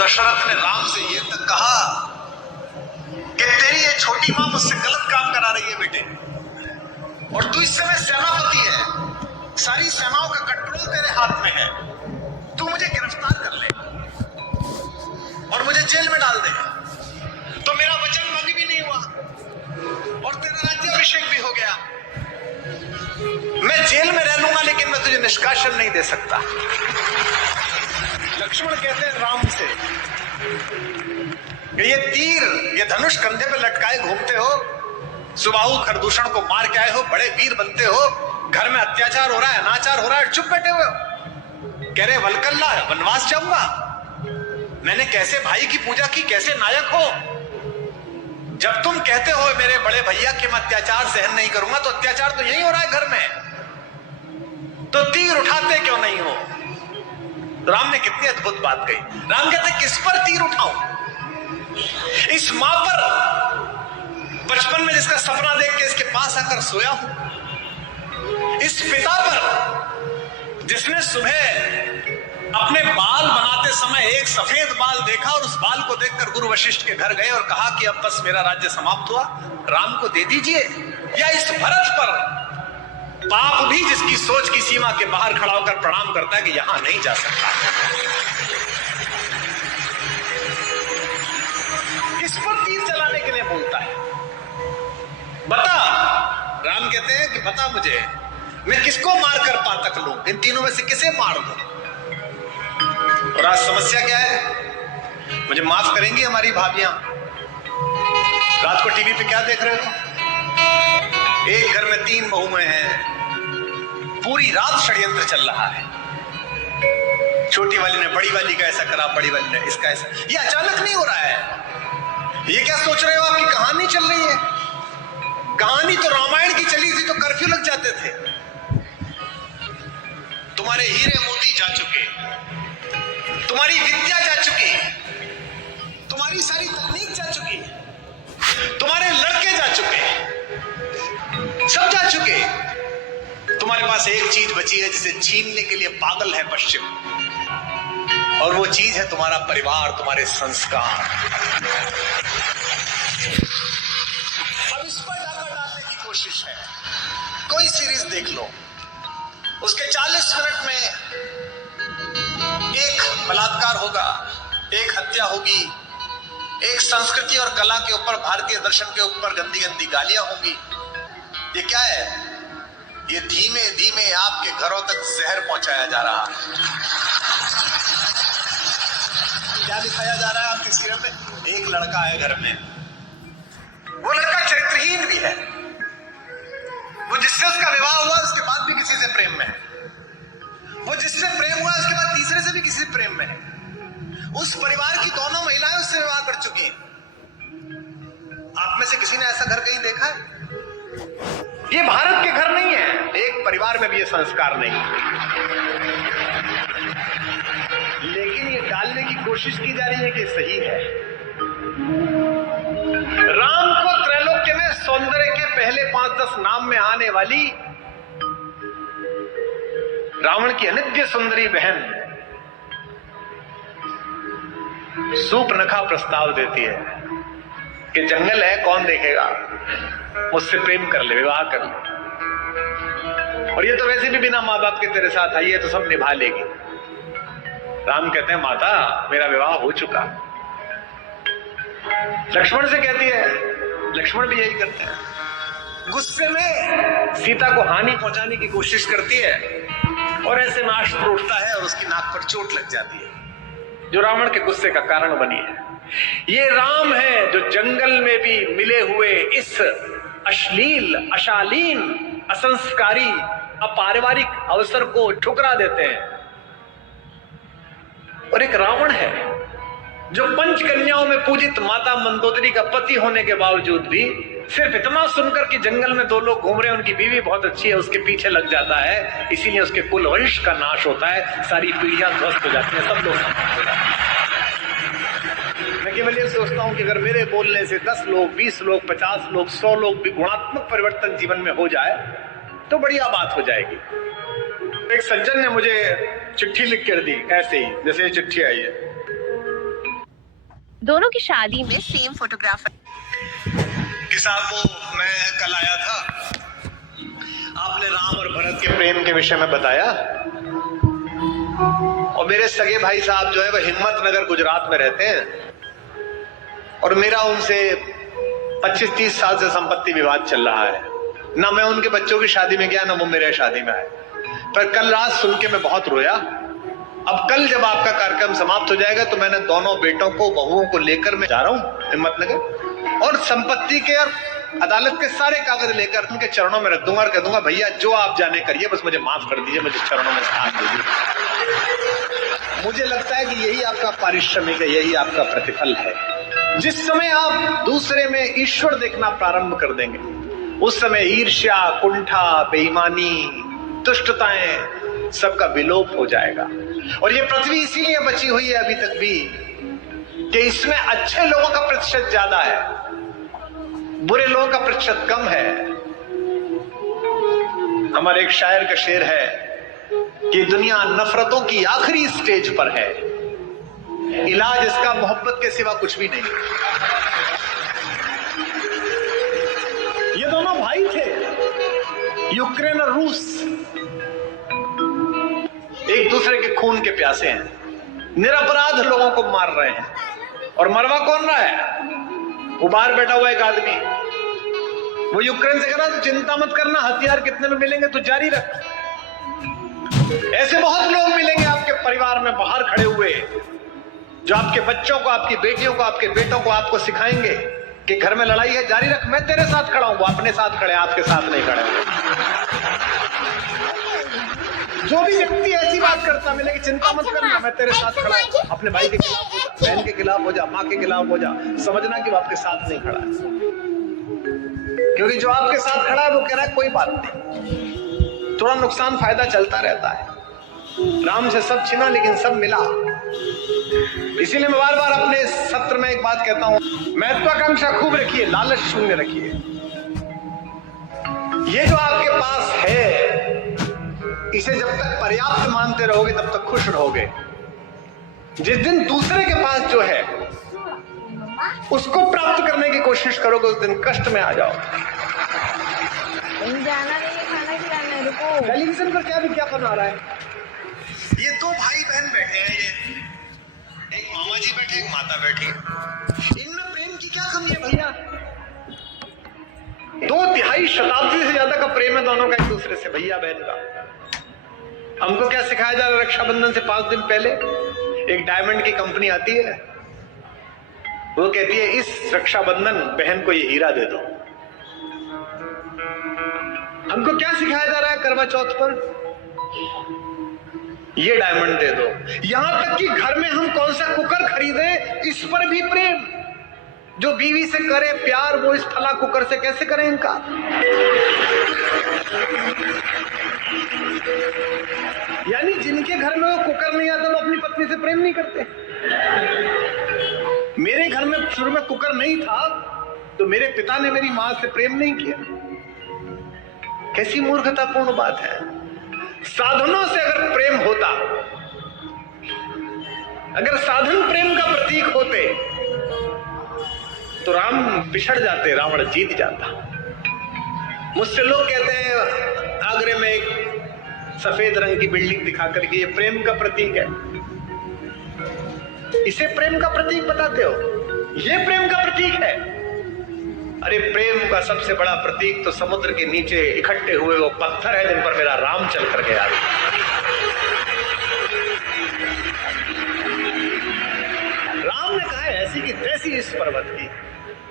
दशरथ ने राम से ये तक कहा कि तेरी ये छोटी मां मुझसे गलत काम करा रही है बेटे, और तू इस समय सेनापति है, सारी सेनाओं का कंट्रोल तेरे हाथ में है, तू मुझे गिरफ्तार कर ले और मुझे जेल में डाल दे तो मेरा वचन भंग भी नहीं हुआ और तेरा राज्याभिषेक भी हो गया। मैं जेल में रह लूंगा लेकिन मैं तुझे निष्कासन नहीं दे सकता। लक्ष्मण कहते हैं राम से कि ये तीर, ये धनुष कंधे पे लटकाए घूमते हो, सुबाहु खरदूषण को मार के आए हो, बड़े वीर बनते हो, घर में अत्याचार हो रहा है, अनाचार हो रहा है, चुप बैठे हुए हो। कह रहे वलकल्ला वनवास जाऊंगा, मैंने कैसे भाई की पूजा की, कैसे नायक हो। जब तुम कहते हो मेरे बड़े भैया कि मैं अत्याचार सहन नहीं करूंगा, तो अत्याचार तो यही हो रहा है घर में, तो तीर उठाते क्यों नहीं हो। राम ने कितनी अद्भुत बात कही। राम कहते किस पर तीर उठाऊं, इस मां पर बचपन में जिसका सपना देख के इसके पास आकर सोया हूं, इस पिता पर जिसने सुबह अपने बाल बनाते समय एक सफेद बाल देखा और उस बाल को देखकर गुरु वशिष्ठ के घर गए और कहा कि अब बस मेरा राज्य समाप्त हुआ, राम को दे दीजिए। या इस भरत पर पाप भी जिसकी सोच की सीमा के बाहर खड़ा होकर प्रणाम करता है कि यहां नहीं जा सकता। किस पर तीर चलाने के लिए बोलता है, बता। राम कहते हैं कि बता मुझे, मैं किसको मारकर पातक लूं, इन तीनों में से किसे मार दूं। और आज समस्या क्या है, मुझे माफ करेंगी हमारी भाभियां, रात को टीवी पे क्या देख रहे हो, एक घर में 3 बहुएं हैं, पूरी रात षड्यंत्र चल रहा है। छोटी वाली ने बड़ी वाली का ऐसा करा, बड़ी वाली ने इसका ऐसा। ये अचानक नहीं हो रहा है। ये क्या सोच रहे हो, आपकी कहानी चल रही है। कहानी तो रामायण की चली थी तो कर्फ्यू लग जाते थे। तुम्हारे हीरे मोती जा चुके, तुम्हारी विद्या जा चुकी, तुम्हारी सारी तकनीक जा चुकी, तुम्हारे लड़के जा चुके, सब जा चुके। तुम्हारे पास एक चीज बची है जिसे छीनने के लिए पागल है पश्चिम, और वो चीज है तुम्हारा परिवार, तुम्हारे संस्कार। अब इस पर डाका डालने की कोशिश है। कोई सीरीज देख लो, उसके 40 मिनट में एक बलात्कार होगा, एक हत्या होगी, एक संस्कृति और कला के ऊपर, भारतीय दर्शन के ऊपर गंदी गंदी गालियां होंगी। ये क्या है, ये धीमे धीमे आपके घरों तक जहर पहुंचाया जा रहा है। क्या दिखाया जा रहा है आपके सीरियल में, एक लड़का है घर में, वो लड़का चरित्रहीन भी है, वो जिससे उसका विवाह हुआ उसके बाद भी किसी से प्रेम में है, वो जिससे प्रेम हुआ उसके बाद तीसरे से भी किसी से प्रेम में है, उस परिवार की दोनों महिलाएं उससे विवाह कर चुकी हैं। आप में से किसी ने ऐसा घर कहीं देखा है? ये भारत के घर नहीं है, एक परिवार में भी ये संस्कार नहीं है, लेकिन ये डालने की कोशिश की जा रही है कि सही है। राम को त्रैलोक्य में सौंदर्य के पहले 5-10 नाम में आने वाली रावण की अनित्य सुंदरी बहन सूर्पनखा प्रस्ताव देती है कि जंगल है, कौन देखेगा, मुझसे प्रेम कर ले, विवाह कर ले, और ये तो वैसे भी बिना माँ बाप के तेरे साथ आई है तो सब निभा लेगी। राम कहते हैं माता मेरा विवाह हो चुका। लक्ष्मण से कहती है, लक्ष्मण भी यही करते हैं, गुस्से में सीता को हानि पहुंचाने की कोशिश करती है और ऐसे नाश्त उठता है और उसकी नाक पर चोट लग जाती है, जो रावण के गुस्से का कारण बनी है। ये राम है जो जंगल में भी मिले हुए इस अश्लील, अशालीन, असंस्कारी, अपारिवारिक अवसर को ठुकरा देते हैं। और एक रावण है जो पंचकन्याओं में पूजित माता मंदोदरी का पति होने के बावजूद भी सिर्फ इतना सुनकर कि जंगल में 2 लोग घूम रहे हैं, उनकी बीवी बहुत अच्छी है, उसके पीछे लग जाता है, इसीलिए उसके कुल वंश का नाश होता है, सारी पीढ़ियां ध्वस्त हो जाती हैं, सब लोग समाप्त हो जाते हैं। मैं केवल ये सोचता हूं कि अगर मेरे बोलने से 10 लोग, 20 लोग, 50 लोग, 100 लोग भी गुणात्मक परिवर्तन जीवन में हो जाए तो बढ़िया बात हो जाएगी। एक सज्जन ने मुझे चिट्ठी लिख कर दी, ऐसे ही जैसे ये चिट्ठी आई है। दोनों की शादी में सेम फोटोग्राफर। कि साहब वो मैं कल आया था, आपने राम और भरत के प्रेम के विषय में बताया, और मेरे सगे भाई साहब जो है वो हिम्मत नगर गुजरात में रहते हैं, और मेरा उनसे 25-30 साल से संपत्ति विवाद चल रहा है। ना मैं उनके बच्चों की शादी में गया, ना वो मेरे शादी में आए। पर कल रात सुन के मैं बहुत रोया। अब कल जब आपका कार्यक्रम समाप्त हो जाएगा तो मैंने दोनों बेटों को, बहुओं को लेकर मैं जा रहा हूं हिम्मतनगर, और संपत्ति के और अदालत के सारे कागज लेकर उनके चरणों में रख दूंगा और कह दूंगा, भैया जो आप जाने करिए, बस मुझे माफ कर दीजिए, मुझे चरणों में स्थान दीजिए। मुझे लगता है कि यही आपका पारिश्रमिक है, यही आपका प्रतिफल है। जिस समय आप दूसरे में ईश्वर देखना प्रारंभ कर देंगे, उस समय ईर्ष्या, कुंठा, बेईमानी, दुष्टताएं सबका विलोप हो जाएगा। और ये पृथ्वी इसीलिए बची हुई है अभी तक भी कि इसमें अच्छे लोगों का प्रतिशत ज्यादा है, बुरे लोगों का प्रतिशत कम है। हमारे एक शायर का शेर है कि दुनिया नफरतों की आखिरी स्टेज पर है, इलाज इसका मोहब्बत के सिवा कुछ भी नहीं। ये दोनों भाई थे, यूक्रेन और रूस, एक दूसरे के खून के प्यासे हैं, निरपराध लोगों को मार रहे हैं। और मरवा कौन रहा है? वो बाहर बैठा हुआ एक आदमी, वो यूक्रेन से कह रहा है चिंता मत करना, हथियार कितने में मिलेंगे तो जारी रख। ऐसे बहुत लोग मिलेंगे आपके परिवार में बाहर खड़े हुए, जो आपके बच्चों को, आपकी बेटियों को, आपके बेटों को आपको सिखाएंगे कि घर में लड़ाई है, जारी रख, मैं तेरे साथ खड़ा हूं। वो अपने साथ खड़े, आपके साथ नहीं खड़े। जो भी व्यक्ति ऐसी बात करता मिले कि चिंता मत करना, मैं तेरे साथ खड़ा हूं, अपने भाई के खिलाफ हो जा, बहन के खिलाफ हो जा, माँ के खिलाफ हो जा, समझना कि वो आपके साथ नहीं खड़ा है। क्योंकि जो आपके साथ खड़ा है वो कह रहा है कोई बात नहीं, थोड़ा नुकसान फायदा चलता रहता है। राम से सब छिना लेकिन सब मिला। इसीलिए मैं बार बार अपने सत्र में एक बात कहता हूं, महत्वाकांक्षा खूब रखिए, लालच शून्य रखिए। ये जो आपके पास है, इसे जब तक पर्याप्त मानते रहोगे तब तक खुश रहोगे। जिस दिन दूसरे के पास जो है उसको प्राप्त करने की कोशिश करोगे, उस दिन कष्ट में आ जाओ। जाना नहीं है, खाना खिलाना, रुको। टेलीविजन पर क्या विज्ञापन आ रहा है? ये दो भाई बहन बैठे हैं, ये एक मामा जी बैठे, एक माता बैठी। इनमें प्रेम की क्या कमी है भैया? 2 शताब्दी से ज्यादा का प्रेम है दोनों का एक दूसरे से, भैया बहन का। हमको क्या सिखाया जा रहा है? रक्षाबंधन से 5 दिन पहले एक डायमंड की कंपनी आती है, वो कहती है इस रक्षाबंधन बहन को ये हीरा दे दो। हमको क्या सिखाया जा रहा है करवा चौथ पर? ये डायमंड दे दो। यहां तक कि घर में हम कौन सा कुकर खरीदे, इस पर भी प्रेम। जो बीवी से करे प्यार, वो इस फला कुकर से कैसे करें इनका? यानी जिनके घर में वो कुकर नहीं आता वो अपनी पत्नी से प्रेम नहीं करते। मेरे घर में शुरू में कुकर नहीं था तो मेरे पिता ने मेरी मां से प्रेम नहीं किया। कैसी मूर्खतापूर्ण बात है। साधनों से अगर प्रेम होता, अगर साधन प्रेम का प्रतीक होते तो राम पिछड़ जाते, रावण जीत जाता। मुझसे लोग कहते हैं आगरे में एक सफेद रंग की बिल्डिंग दिखा करके ये प्रेम का प्रतीक है, इसे प्रेम का प्रतीक बताते हो? ये प्रेम का प्रतीक है? अरे प्रेम का सबसे बड़ा प्रतीक तो समुद्र के नीचे इकट्ठे हुए वो पत्थर है जिन पर मेरा राम चल कर गया। राम ने कहा है ऐसी की तैसी इस पर्वत की,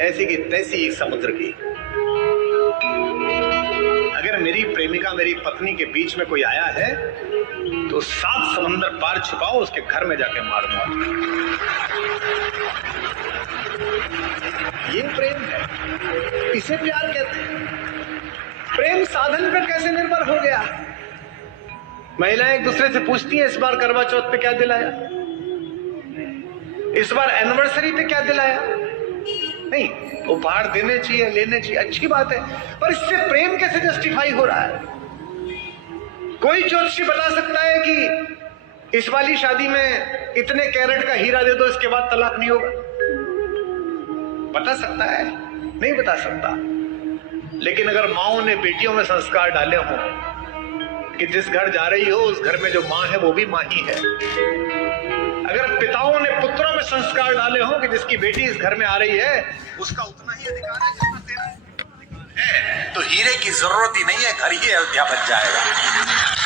ऐसी की तैसी इस समुद्र की। अगर मेरी प्रेमिका, मेरी पत्नी के बीच में कोई आया है तो 7 समंदर पार छुपाओ, उसके घर में जाके मार दूंगा। ये प्रेम है, इसे प्यार कहते हैं। प्रेम साधन पर कैसे निर्भर हो गया? महिलाएं एक दूसरे से पूछती हैं इस बार करवा चौथ पे क्या दिलाया, इस बार एनिवर्सरी पे क्या दिलाया? नहीं, उपहार देने चाहिए, लेने चाहिए, अच्छी बात है, पर इससे प्रेम कैसे जस्टिफाई हो रहा है? कोई ज्योतिषी बता सकता है कि इस वाली शादी में इतने कैरेट का हीरा दे दो, इसके बाद तलाक नहीं होगा? बता सकता है? नहीं बता सकता। लेकिन अगर माओ ने बेटियों में संस्कार डाले हों कि जिस घर जा रही हो उस घर में जो माँ है वो भी माँ ही है, अगर पिताओं ने पुत्रों में संस्कार डाले हों कि जिसकी बेटी इस घर में आ रही है उसका उतना ही अधिकार है जितना तेरा है, तो हीरे की जरूरत ही नहीं है, घर ही अयोध्या बन जाएगा।